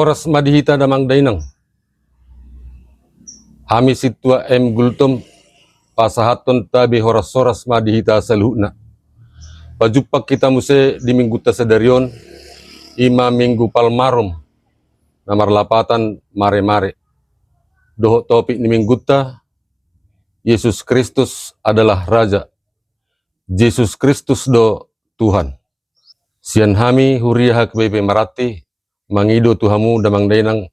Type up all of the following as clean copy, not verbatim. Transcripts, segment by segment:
oras madihita damang dainang. Hami sitwa gultom pasahaton tabi horas-horas madihita sa luhna. Pajupak kita muse di minggu tasadarion, 5 minggu palmarum, namarlapatan mare-mare. Doho topik ni mingguta, Yesus Kristus adalah Raja. Yesus Kristus do Tuhan. Sian hami huriah kebebe marati, mangido Tuhamu damang dainang,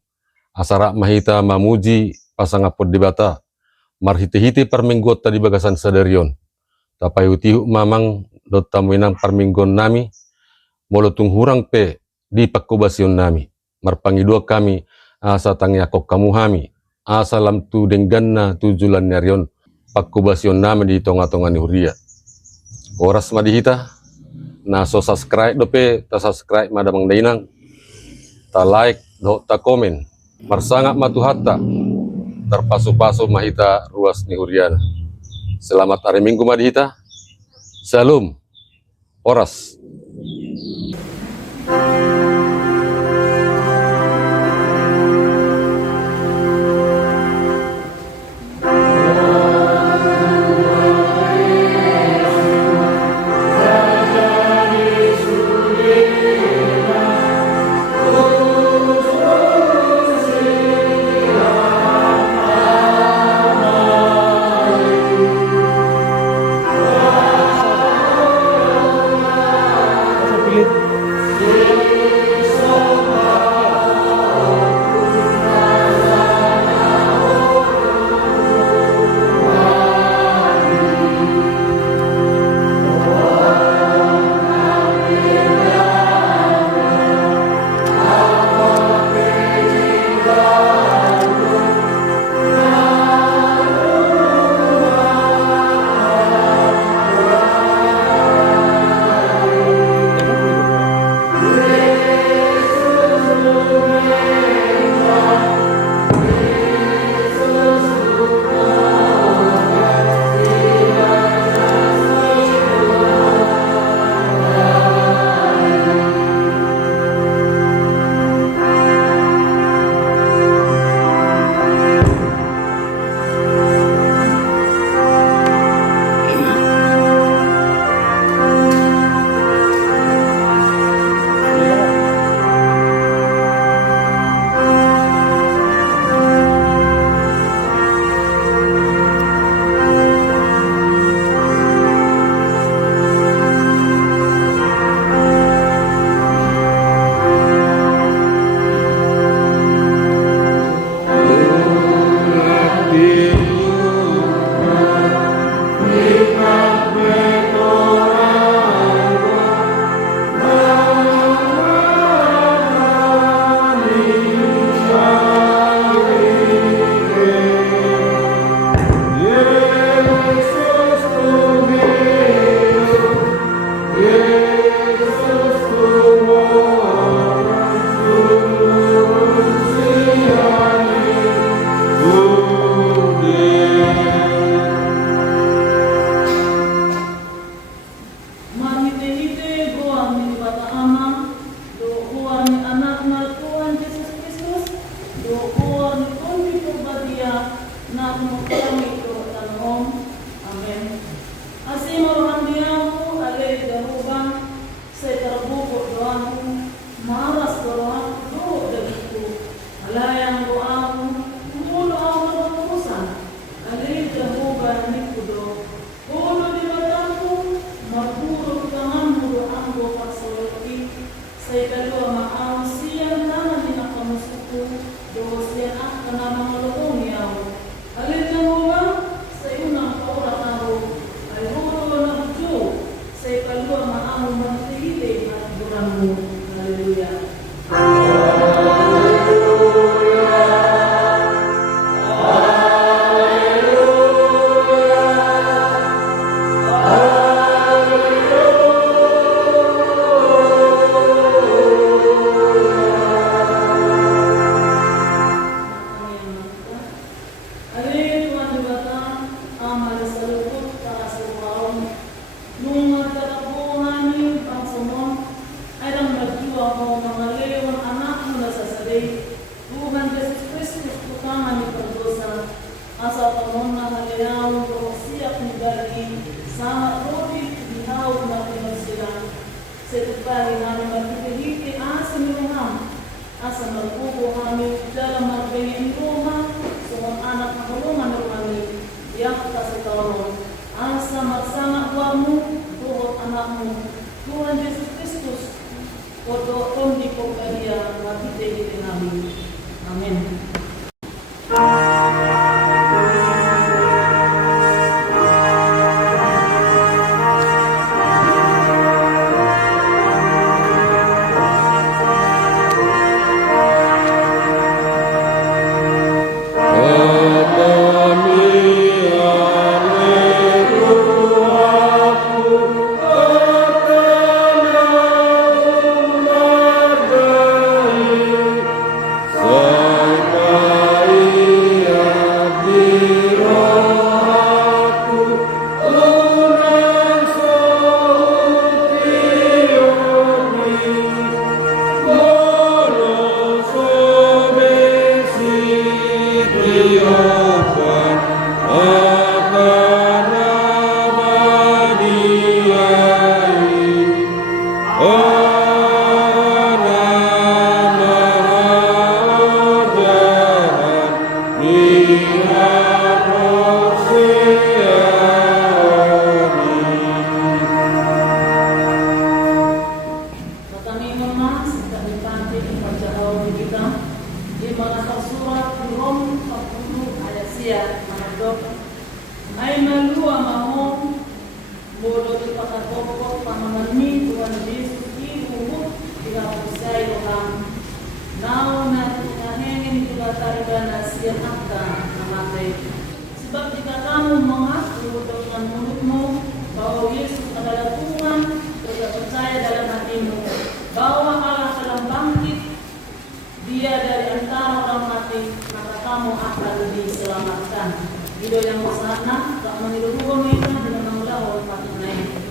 asara mahita mamuji pasangapod di bata, marhiti-hiti perminggot tadi bagasan sadarion. Tapai utihu mamang dot tamuinang perminggon nami, molotung hurang pe di pakubasion nami. Marpangidua kami, asa tangyakok kamu hami, asa lam tu dengganna tujulan nyarion, pakubasion nami di tonga-tonga ni huria. Oras madihita, na so subscribe dope, ta subscribe madamang dainang, ta like do ta komen, marsangak matuhatta, terpasu-pasu mahita ruas ni huriana. Selamat hari Minggu madihita. Salam. Oras. sama ulit dihaw na pinagsilang sa itupari namin magpipiliti asin Roma asa magpupo kami dalam magbingin Roma so ang anak na kulungan Roma yak ka sa karon asa magsama mo buhot anak mo Tuhan Yesus Kristus kodo kundi po kaya magpipiliti namin. Amen. Ay malua mahong bodo di pakatokot pamamani Tuhan Yesus ibu pinapusay orang now na tinahengin itulah tarigana siya akta namatay sebab jika kamu mengaku dengan mulutmu bahwa Yesus adalah Tuhan tidak percaya dalam hatimu bahwa Allah telah bangkit dia dari antara orang mati maka kamu akan diselamatkan. Video yang sana tak meniru mereka dengan mengulang orang lain.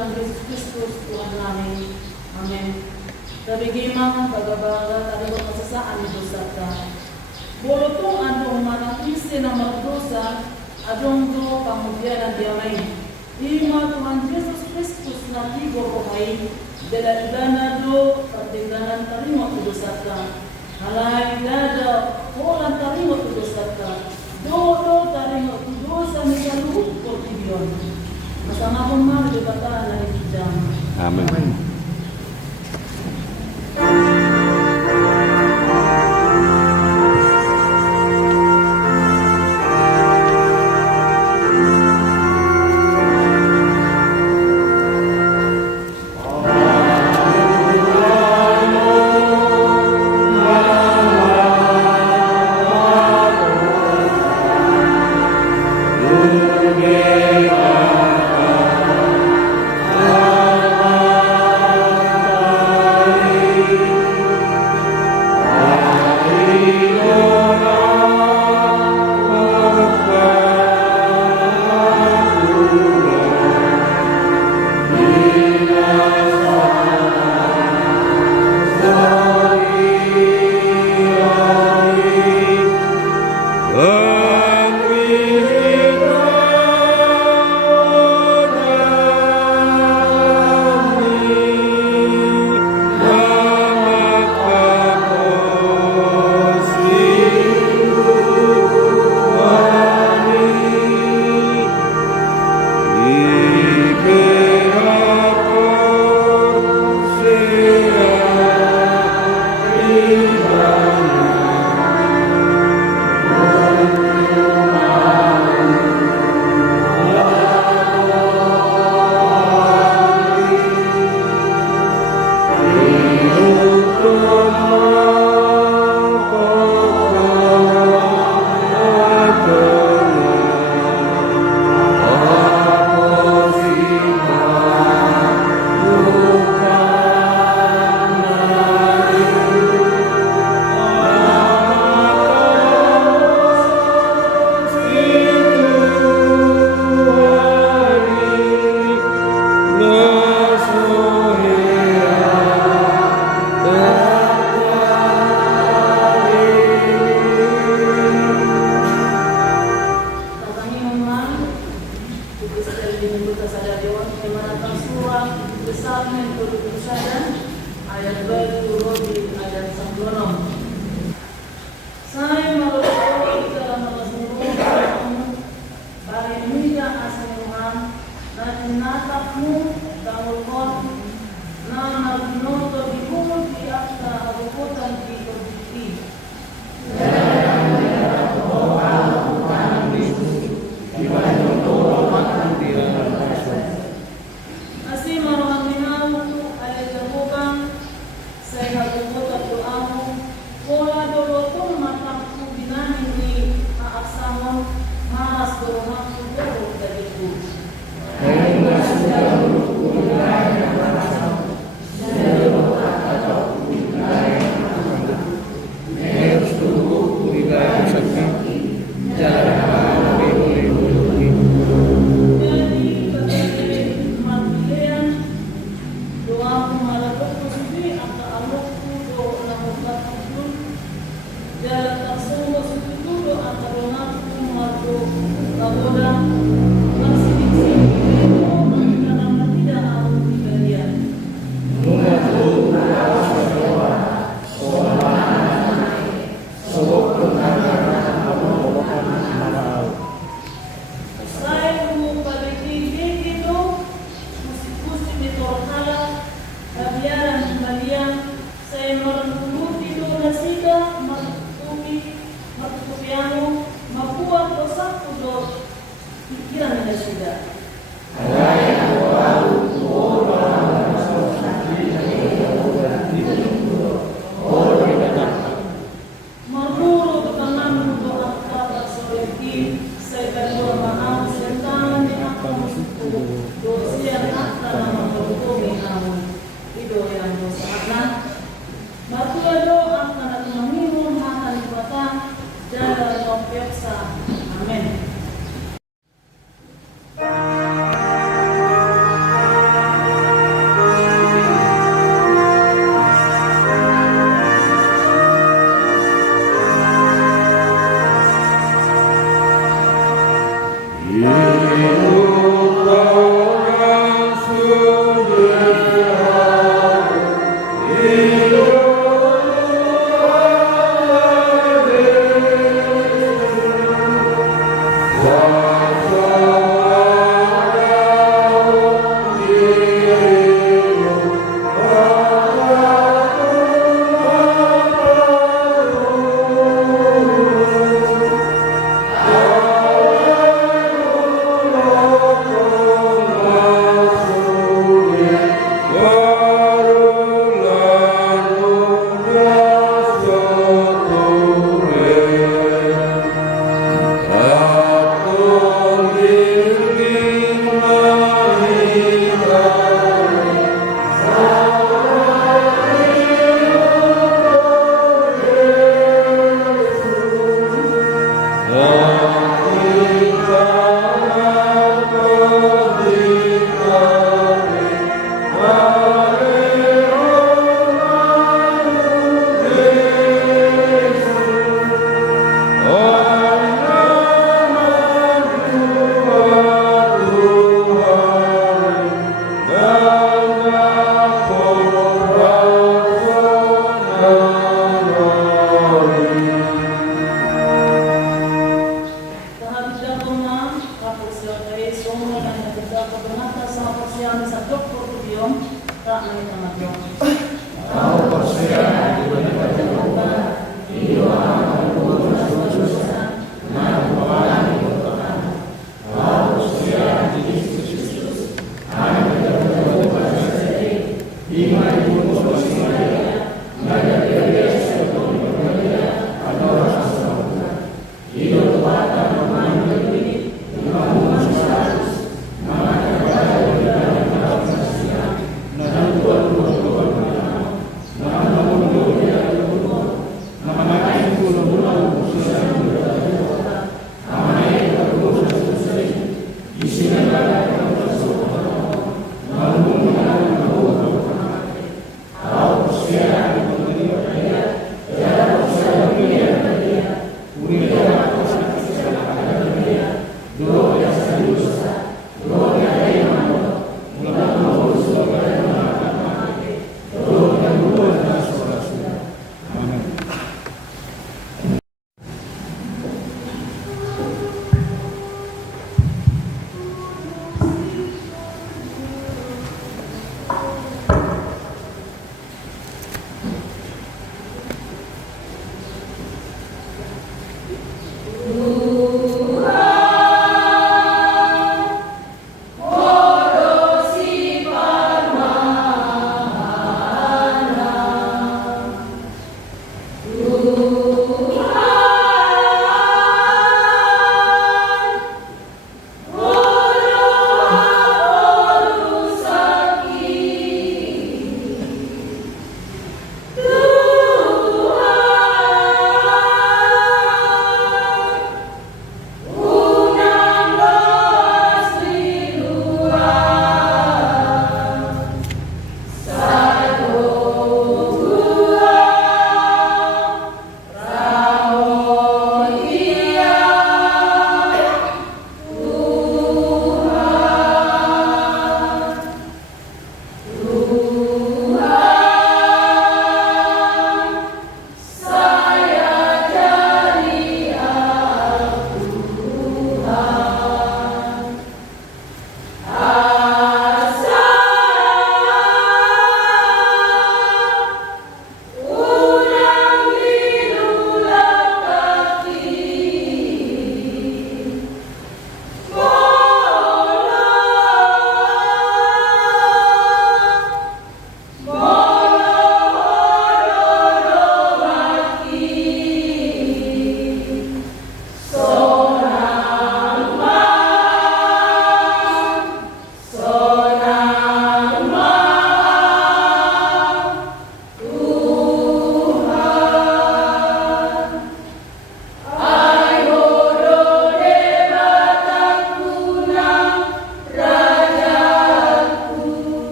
Tuhan Yesus Kristus Tuhan kami. Amin. Kabigimang pagbabaga tadi berkesesaan dosa. Bolotong adong manapisi na magdosa adong do kemudian diamai. Ima Tuhan Yesus Kristus na tigo rohai dala idana do pertinggalan tarimo dosa. Halai dada orang tarimo dosa. Do tarimo dosa misalu kotibion. Masama pun mah dibatan dari hijau. Amin. Gunung. Saya melupakan kita melalui bagi mida asinuhan na tinatakmu tangulkon na nagnoto di bukod di akta abukutan di konditi. Asi maruhan minaw ay jabukan sa hagukutan doamo wala dolotong matangku binahin ni aasahon maras dorongan kudoro dari ku. Jadi ketika matian doaku malapot ko subi ang kaalok ko do na magkakapun jalan taksungo sututudo ang karungan ko mato kaboda magsinig-sinig ko ang kanamatida ang bigalian. Saya mo paligid ito, musikusi nito hala, kabiyaran maliang, saya marunuluti ito na sida, matutupiano, mapuat o sakudot, pikiran nila sida. Maruro tangan mo ang kapag sa wiki sa ikadwa mahal sentanan ni akong suko do siya nakta na magluto amon ido yan do sa akna matulado ang kanatumanimon hatan ibata jala ng piyoksa. Amen.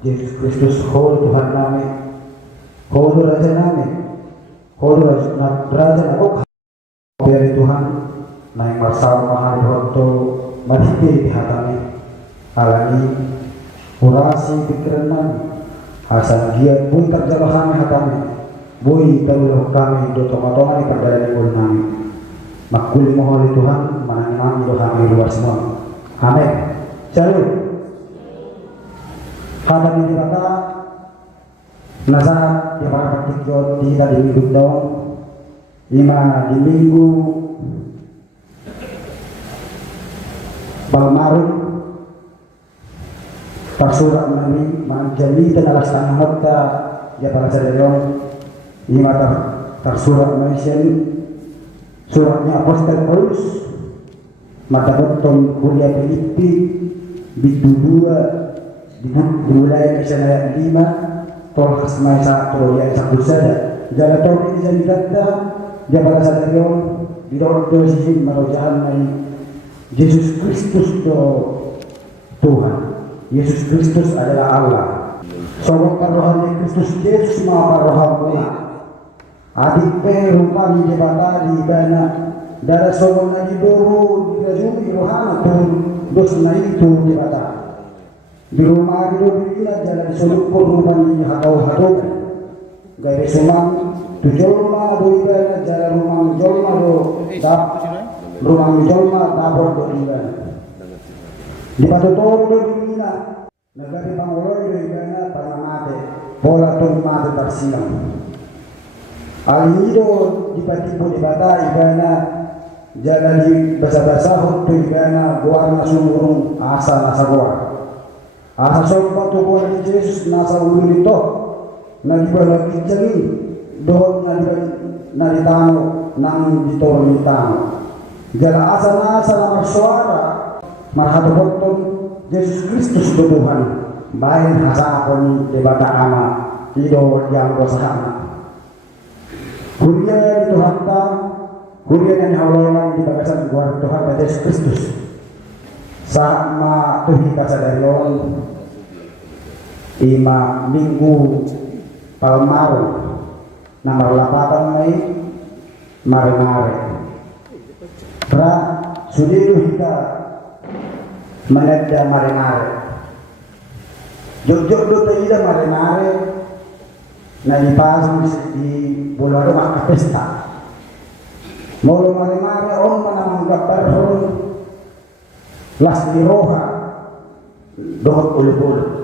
Yesus Kristus, Hol Tuhan kami, Hol Raja kami, Hol Raja aku biar Tuhan naik bersama hari waktu mati di hati alami kurasi pikiran kami asal dia pun terjauh kami hatami bui terlalu kami do toma-toma di perdana pun kami makul mohon Tuhan menangi do kami luar semua amin. Salut hadap ini kata nasihat yang para praktik di tadi minggu dong lima di minggu Palmarum tersurat mengenai menjadi tenaga setengah harta ya para saudara lima tersurat mention suratnya Apostol Paulus mata beton kuliah Filipi bidu 2 dimulai kisah ayat 5 tol khasmai 1 ayat 1 saja jalan tol ini jadi kata dia para saudara di dalam sisi merojahan mai Yesus Kristus do Tuhan. Yesus Kristus adalah Allah. Sobat rohani Kristus Yesus maha rohani. Adik pe rupani debata di bana darah sobat lagi doru dirajumi rohana turun dos na itu debata. Di rumah itu bila jalan soluk rupani hatau gaya sumang tujolma do ibana jalan rumah jolma do dap rumah jolma dapur do ibana di patutor do ibana negari pangoloi do ibana panamate bola tong mate tersilang alido di patipo di bata ibana jalan di basa-basa do ibana guarna sumurung asa nasa goa asa sobat to goa di Yesus nasa ulu itu nalibala kijali dohot nalitano nang ditoro nitano jala asa na marsuara marhado botton Yesus Kristus do Tuhan bain hasa akoni debata ama ido yang bosahana kuria itu hatta kuria yang hawlawan di bagasan luar Tuhan Yesus Kristus sama tuhi kasadarion ima minggu Palmarum nomor 8 Mei mare-mare pra sudiru kita menedda mare-mare jog-jog do taida mare-mare na ipasang di bola rumah pesta molo mare-mare on manamang kaparhon las di roha dohot ulu-ulu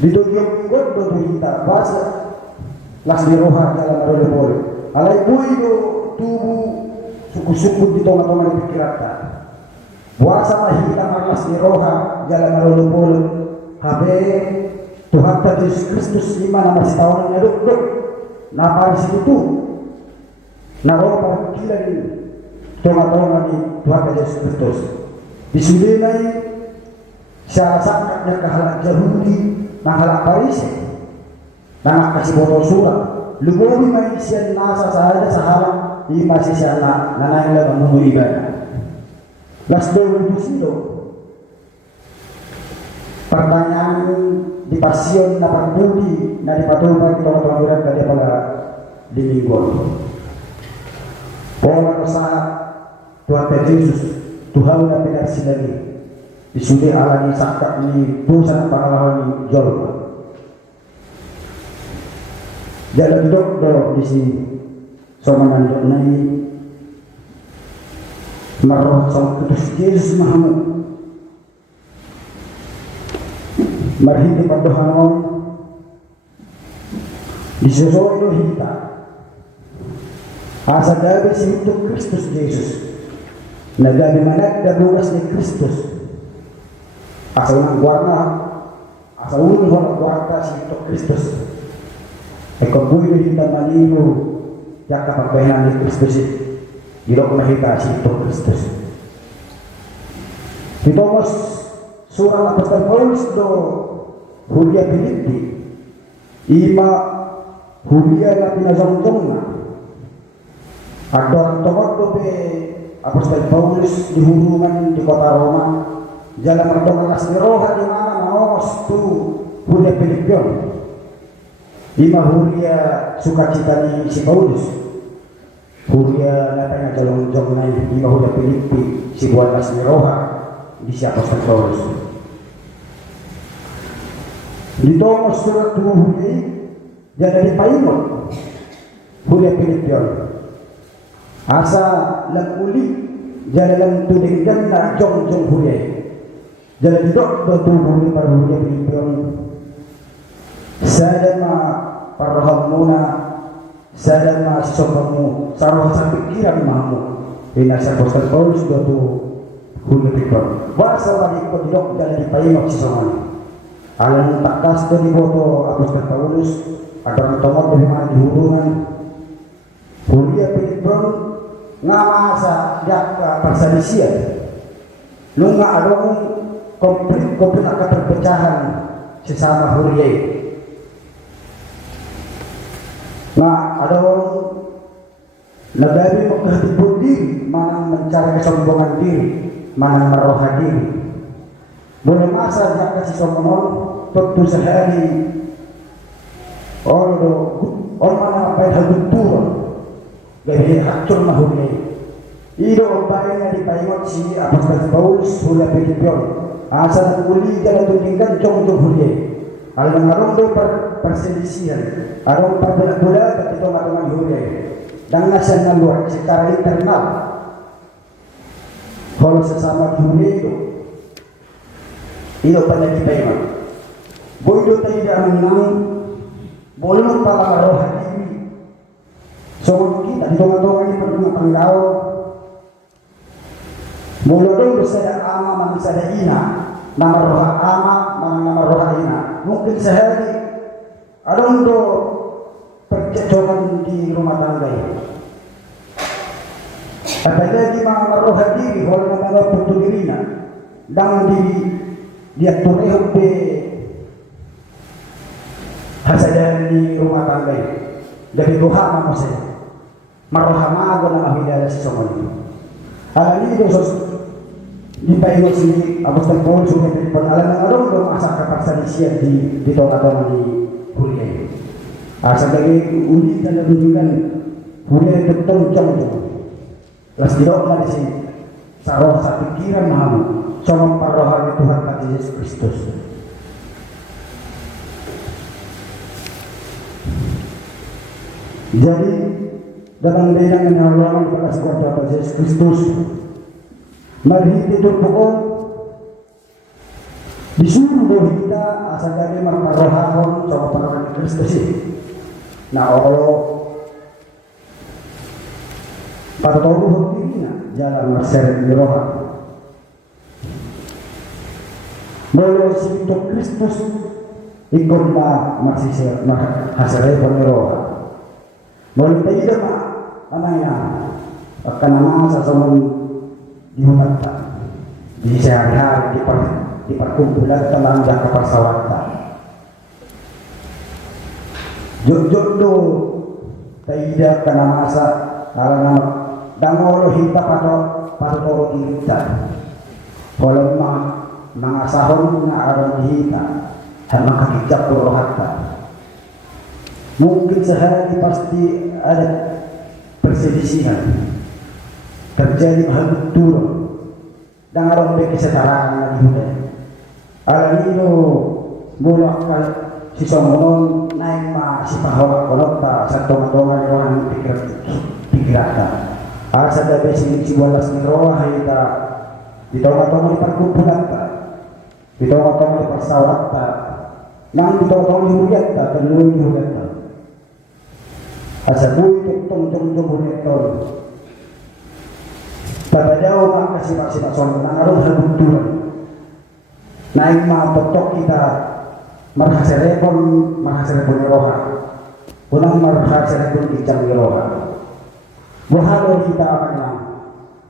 dito yung god do kita basa las di roha dalam role alay buhay do tubu suku-suku dito nga tomang pikirata buasa mahita marlas di roha dalam role habe Tuhan Yesus Kristus lima na masitaon na duk na paris itu na roha kilan tonga-tonga ni Tuhan Yesus Kristus disudinay siya sakat niya kahalak Yahudi na halak Paris na kasih botol surat lumobi may siya nasa sa halak di masih siya na nanayla ng ibadah last day itu silo pertanyaan di passion na pagbudi na dipatuloy kita matulungan kaya pala di linggon pola sa Tuhan Yesus Tuhan na pinagsinali disudi alani sakak ni pusat pangalawan ni jolma jalan dokter di sini somanan doknai marah sang Kristus Yesus Muhammad marhiti padohanon disusoy do hita asa gabi si Kristus Yesus nagabi managda bukas ni Kristus asal nang guarna asal ulun guarda si Kristus ekobuy kita malino jaka pagbayanan ni Kristus dilo ko nakita si Kristus ito mas surah Apostol Paulus do Hulia Filipi ima Hulia na pinazongjong na ador tokot do be Apostol Paulus di hubungan di kota Roma jalan merdong alas di roha di mana maos tu Huria Filipion. Ima Huria sukacita ni si Paulus. Huria natanya jalong-jalong na ima Huria Filipi si Buanas ni Roha di si Apostol Paulus. Dito ang surat tu Huria jadi paimot Huria Filipion. Asa laguli jalan tudinggan na jong-jong Huria. Jalan dok do tu Huria para Huria Filipion. Sadama paraham muna sadama sopamu saroh sa pikiran mamu pinasa Apostol Paulus do tu Huria Filipion. Basa wali ko dok jalan di paimot si soman. Alang takas do di boto Apostol Paulus agar tomot dari mana dihubungan Huria Filipion ngamasa jaka perselisihan lunga adong komplit akan perpecahan sesama Huria. Nah, adong nagari magkahitipon diri, manang mencari kesombongan diri, manang maroha diri. Boleh masa jaka si sombongan tentu sehari orang apa yang haguturan dari hancur mahulnya. Ido bayangnya di payot si Apostol Paulus Huria Filipion. Asal kuli jalan tudingkan jong-jong Huria. Alang arong do perselisihan, arong pabula-bula ketika matungan Huria. Dan nasa na luar secara internal. Kalau sesama Huria itu pada kita ini. Bodoh tidak menang, bolong pala roh hati. So kita di tengah-tengah ini perlu panggau. Bolong bersada ama manisada ina, nama roh ama, nama roh ina. Mungkin sehari ada untuk percakapan di rumah tangga ini. Apalagi nama roh diri, kalau nama putu dirina, dan dia turun di hasil di rumah tangga ini. Jadi doha nama saya, marohama guna mahidala si somali. Alani dosos di paingot sini Apostol Paulus sudah berpengalaman alam do masa keperselisihan di tengah-tengah di Huria. Asal dari undi dan tunjukkan Huria betul jauh. Las tidak ada di sini. Saroh satu pikiran mahamu, sama parohan Tuhan kata Yesus Kristus. Jadi dalam bidang penyelamat kepada sekolah Yesus Kristus. Mari kita pokok disuruh bahwa kita asal dari marohahon sama parohan Kristus ini. Nah Allah pada tahu dirinya jalan masyarakat di roha. Melalui situ Kristus ikutlah masih hasilnya peneroha. Melalui tidak anaknya akan nama sesuatu dihukumkan di sehari-hari di perkumpulan telah jangka persawatan. Jodoh tidak kena masa karena dangolo hita pada toro kita. Kalau mengasahon na aron hita hama kakijak rohata. Mungkin sehari pasti ada perselisihan. Terjadi hal turun dan orang kesetaraan lagi. Alam itu mulai si somonon naik si pahala kolota satu doang orang pikiran. Asal dari si bualas ni roh kita di tengah-tengah di perkumpulan di tengah-tengah di persawatan nang di tengah-tengah di huriat terlalu di huriat. Asal bui tong huriat pada jauh makasih maksimal soal nangaruh habuturan naik ma potok kita marhaserepon roha unang marhaserepon icang roha buhalo kita amanya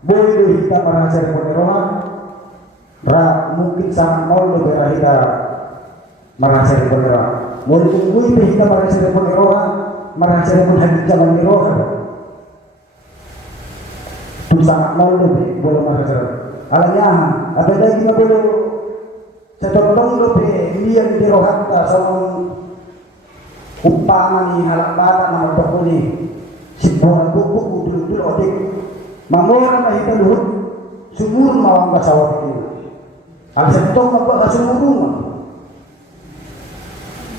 boleh kita marhaserepon roha mungkin sangat mau lebih kita marhaserepon roha boleh tunggu kita marhaserepon roha marhaserepon hajjaman roha sangat mau lebih boleh masyarakat. Alanya, apa lagi boleh sa doktong lupi liyan dirohatta sa umpaman ni halakbata na magpakuli siburan bubuk dulu-dulu otik mamora mahita luhut sumur mawang kasawat ini ang sentong apa kasumurungan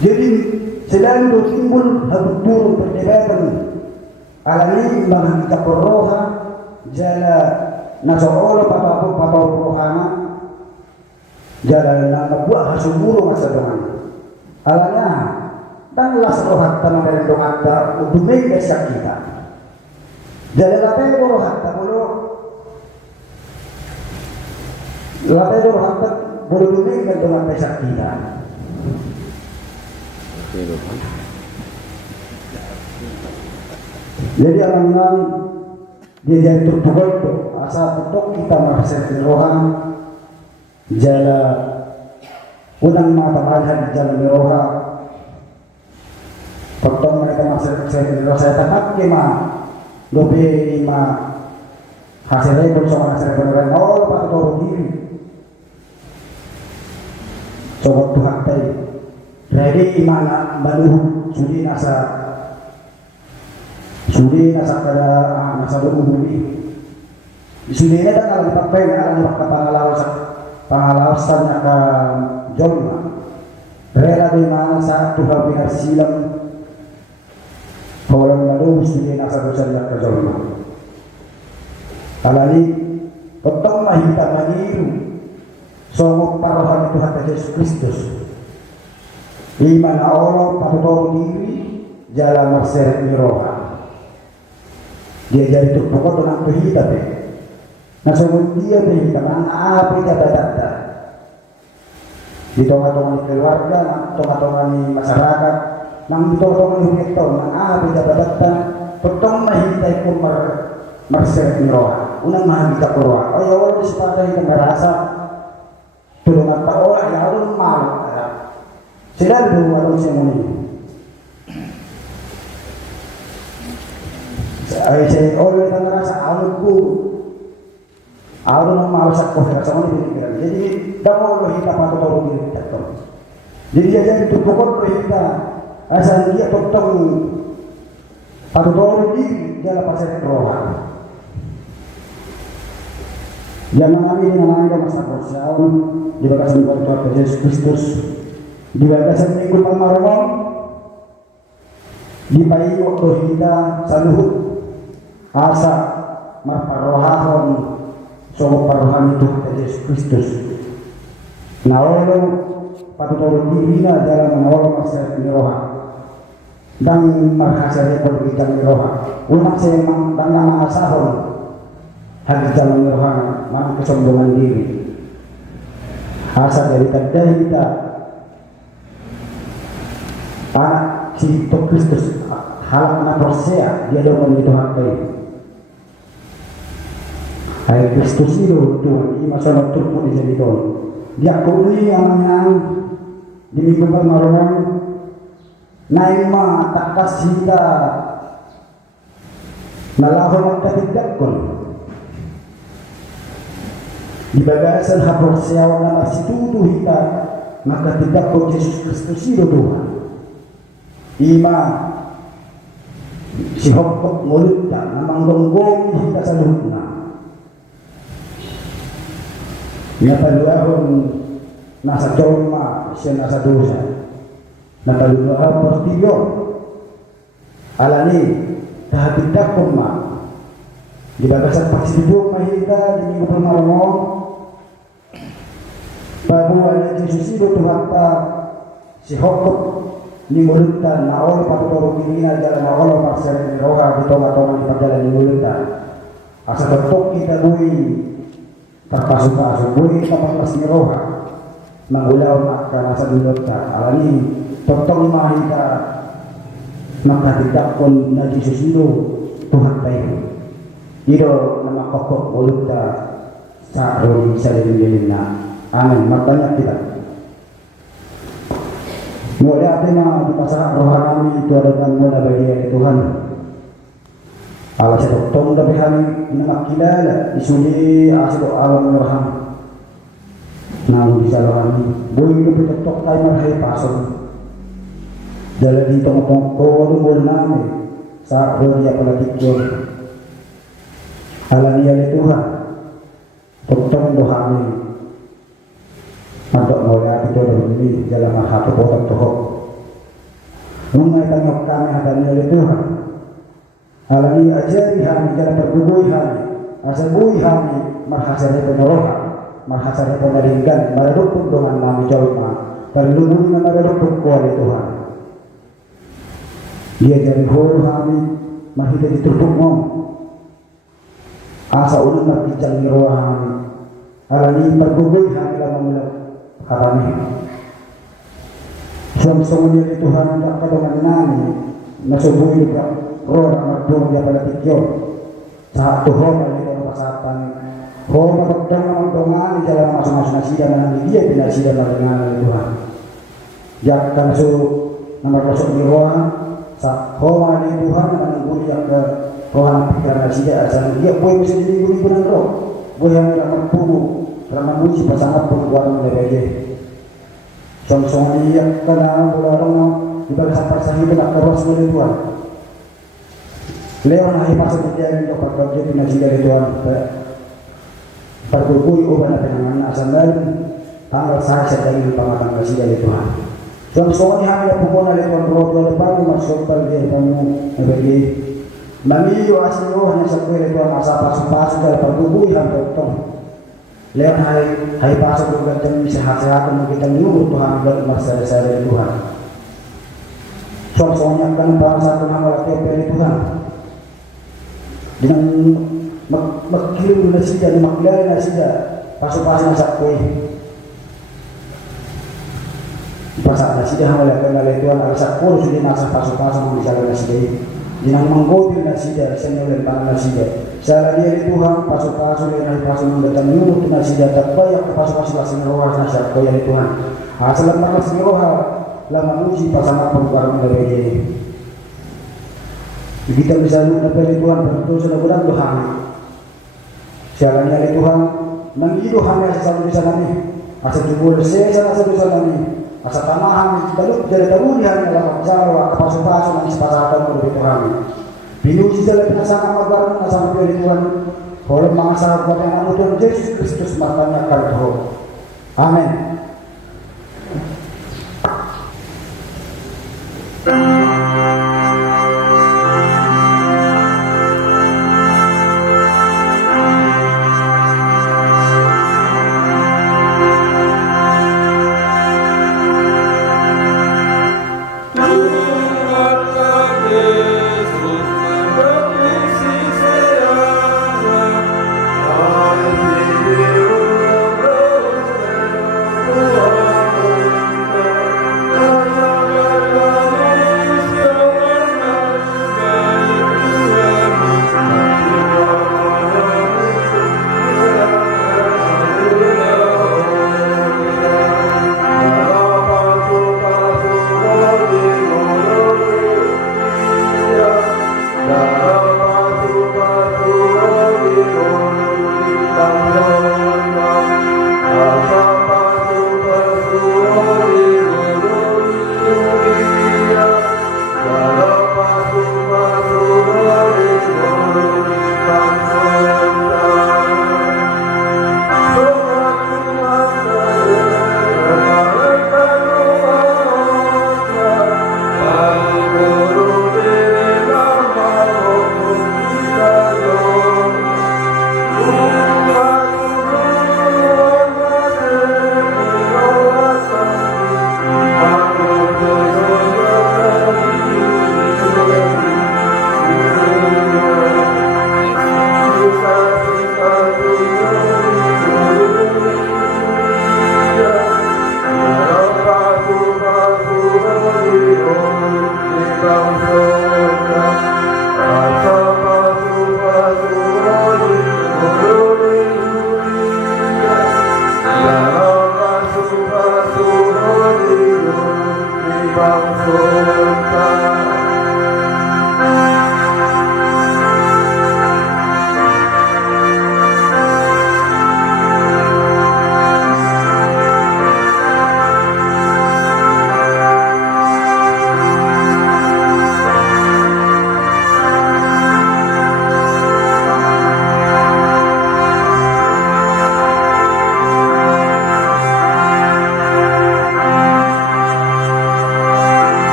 jadi sedang timbul habut turun perdebatan alami mga kaporoha jala nasoolo patapok rohana jala na nabuah hasumurung sa dengan alanya dan las rohat tanah dari doa dumay kesyak kita. Jadi latih rohat tamulo, latih rohat bulu dumay dan doa kesyak kita. Jadi orang dia jadi terpukul tu asal putok kita merasa rohan jala unang mata bahan jala roha. Potong mereka masuk saya tetap kema lebih hasilnya bersama saya benar nol pak turun diri coba Tuhan tadi ready imana balu sudi nasa pada nasa dulu sudi ini kan kalau dipakai alam waktu pengalawasannya ke Jolma rela di mana saat Tuhan biar silam orang lalu sini nasa dosa yang kejauhan. Alani potong mahita maniru songok parohan Tuhan Yesus Kristus. Iman Allah patutong diri jalan merseret miroha. Dia jadi terpokok dengan kehidupan. Nah songok dia kehidupan apa dia datang. Di tengah-tengah keluarga, tengah-tengah masyarakat. Nang ditolong itu nang apa jabatan potong mahintay ko marset ni roha unang mahita ko roha o yaw di sepatah itu merasa tulungan pa ora yaw malu sila do walong semoni ay say oleh ta merasa alun ko alun malu sa ko sa mo ni jadi damo lo hita pa to ni takto jadi jadi tu pokok hita asal dia potong patutong diri dia pasal rohan yang mengalami dengan masa persiapan di bakasan Tuhan Yesus Kristus di bakasan minggu Palmarom di bayi waktu kita saluhut asa marparohahon sobo parohan Tuhan Yesus Kristus naolo patutong diri na dalam menolong masa rohan dan marhasanya berbicara roha umat saya dan nama asahon hadis dalam roha mana kesombongan diri asa dari tadai kita para si Kristus halak na persea dia dalam itu hakai hai Kristus itu Tuhan ima salat turun di sini Tuhan dia kuni yang di minggu Palmarom naima takas hita nalahon magkatidakon di bagasan hapor siyaw na masituto hita magkatidakon Yesus Kristus ito Tuhan ima si hokok ngulit na namanggonggong hita sa luhut na napaluahon nasa Jolma siya nasa dosa nataluha portillo alani tahatidak puma di bagasan paksidu mahita di minggu Palmarom pabuan Yesus itu Tuhan si hokok ni muluttan naol patutong kirina jalan naol maksar ni roha di toma-toma di pagjalan ni muluttan asa tetok kita bui terpasuk-pasuk bui tapos ni roha mangulaw akan asa muluttan alani potong mahita makatidakon na Jesus ito Tuhan tayo ito na makokok ulit sa roli sa lilin na amin magbanyak kita mulai atin na di pasahan rohani itu adalah mula bagi Tuhan ala sa doktong dabihan na makilala isuli asilo alam rohani Namun bisa rohani, boleh hidup tetap tayo marhay pasok. Dala dito kung kumulong namin sa Rodia Palatikyon. Alam niya ni Tuhan, tugtong dohani. Mantok mula ito doon ni dalam mahapupotang tuhok. Nung may tangok kami hatan niya ni Tuhan, alam niya ajari kami dalam pergugoy kami, asa buhay kami marhasari penorohan. Mahasara pemaringgan, mararupog dengan nami jalma, perlubungan na mararupog ko ni Tuhan. Dia dari hulu kami, mahita ditupok mo. Asa unang magkijang ni roha kami, alani paggugoy kami lang mula karami. Sumsungon niya ni Tuhan ang kadungan namin, nasubuhin ka, roha magdong niya palatikyo. Sa tuhon, alito ang pasatan. Kau mengatakan dengan jalan masing-masing nasidah dan dia tidak sidang dengan Tuhan. Jangan suruh nomor kosong di ruang. Kau mengani Tuhan dengan guru yang ke ruang pikiran nasidah. Asal dia boleh sendiri guru pun roh. Boleh yang ramah puluh, ramah muji pasangan penguatan lebih. Song-song dia kena bulan juga sampai sahih nak terus dari Tuhan. Leon hari pasal dia yang dapat kerja nasidah dari Tuhan. Pergugui ubah na pinanganan asal lain tanggal saya sedang pangatang kasih dari Tuhan. Suami kami yang pupuna lekon rodo lepas masuk pergi kamu bagi mamiyo asal roh hanya sekali lekon masa pas dalam pergugui yang bertong. Leon hai pasal juga demi sehat-sehat kita nyuruh Tuhan dan masa dari Tuhan. Suami akan bangsa Tuhan melatih dari Tuhan dengan magkilim na siya, maglari na siya, pasok-pasok na sa kuy. Pasak na siya, wala ka na letuan, ang sa puro siya nasa pasok-pasok ng isala na siya. Dinang manggotil na siya, sa nyolen pa na siya. Sa lagi letuhan, pasok-pasok na pasok ng datang yunot na siya, tapay ang pasok-pasok na sinaroha na siya, kuya letuhan. Sa lamang na sinaroha, lamang uji pasang ang pagkarang na baya. Kita bisa lupa dari Tuhan, berdoa sudah berat doa. Sialan dari Tuhan, mengidu hanya sesama bisa kami. Asa jubur sesa asa bisa kami. Asa tamahan dalut jadi tahu dia dalam jawa kapasukan yang sepasatan dari Tuhan. Binuji dalam penasana mabar nasama dari Tuhan. Oleh mangsa buat yang anu Tuhan Yesus Kristus matanya kalto. Amin.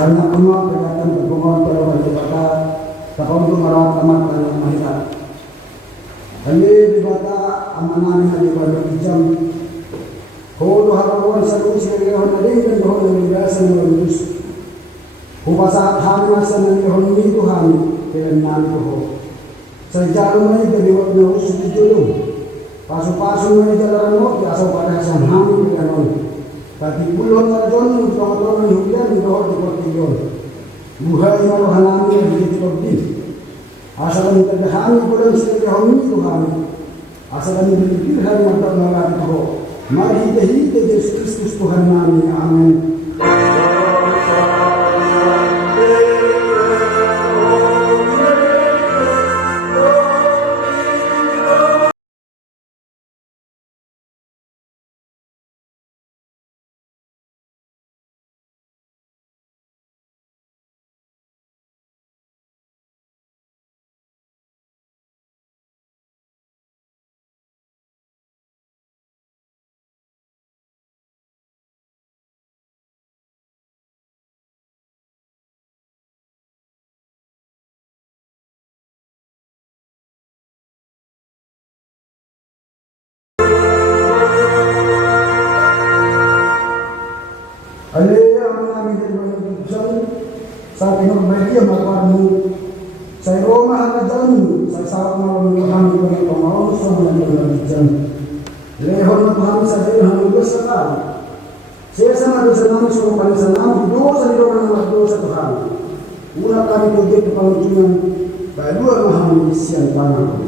banyak semua kelihatan berhubungan kalau berjabata kapal itu merawat tamat dan mahita. Kali dibata amanah di bawah jam. Kau harapan solusi yang ada dan kau yang biasa menulis. Kau pasal hari masa yang dihuni Tuhan kebenaran Tuhan. Sejarah ini dari waktu usus dulu. Pasu-pasu ini jalan mau asal pada sang hamil dengan orang. Tapi pulau Tarjon untuk orang hujan di bawah di Portugal. Buhay malu hanami di Portugal. Asal kami terhami pulau sendiri hamil Tuhan. Asal kami berpikir hari mata melalui Tuhan. Mari kita Yesus Kristus Tuhan kami. Amin. Alaya menami dari keputusan saya ingin bahagia melakukanmu. Saya Roma akan jalan. Saya sangat malu kami dengan pemahaman sama dengan jalan. Lehon Tuhan saya dengan berserta. Saya sama dosa nama suruh pada senam dosa di dalam nama dosa Tuhan. Ulah kami projek kepancuran kedua maha siang panah.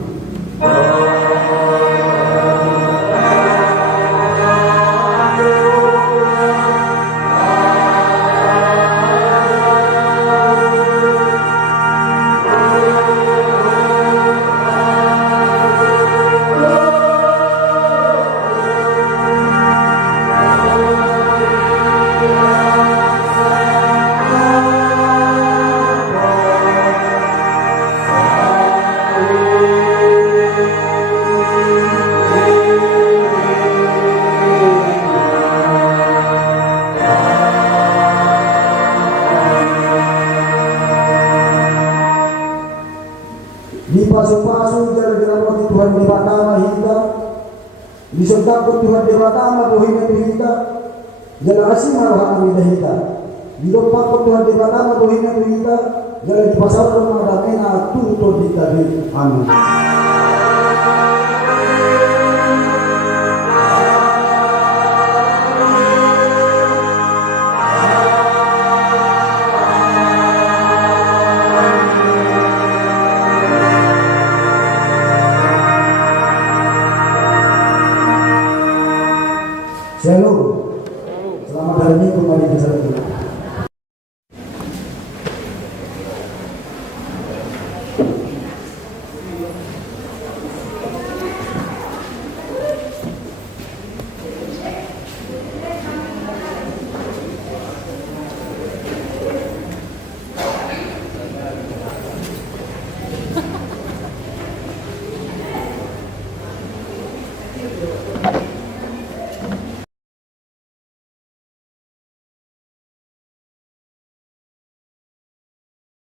Di pasu-pasu jalan dirawati Tuhan di Batama hingga disertakan Tuhan di Batama bohina hingga jalan asing marohana di hingga didopakan Tuhan di Batama bohina hingga jalan di pasar rumah damena tutur di tadi. Amin. Shalom.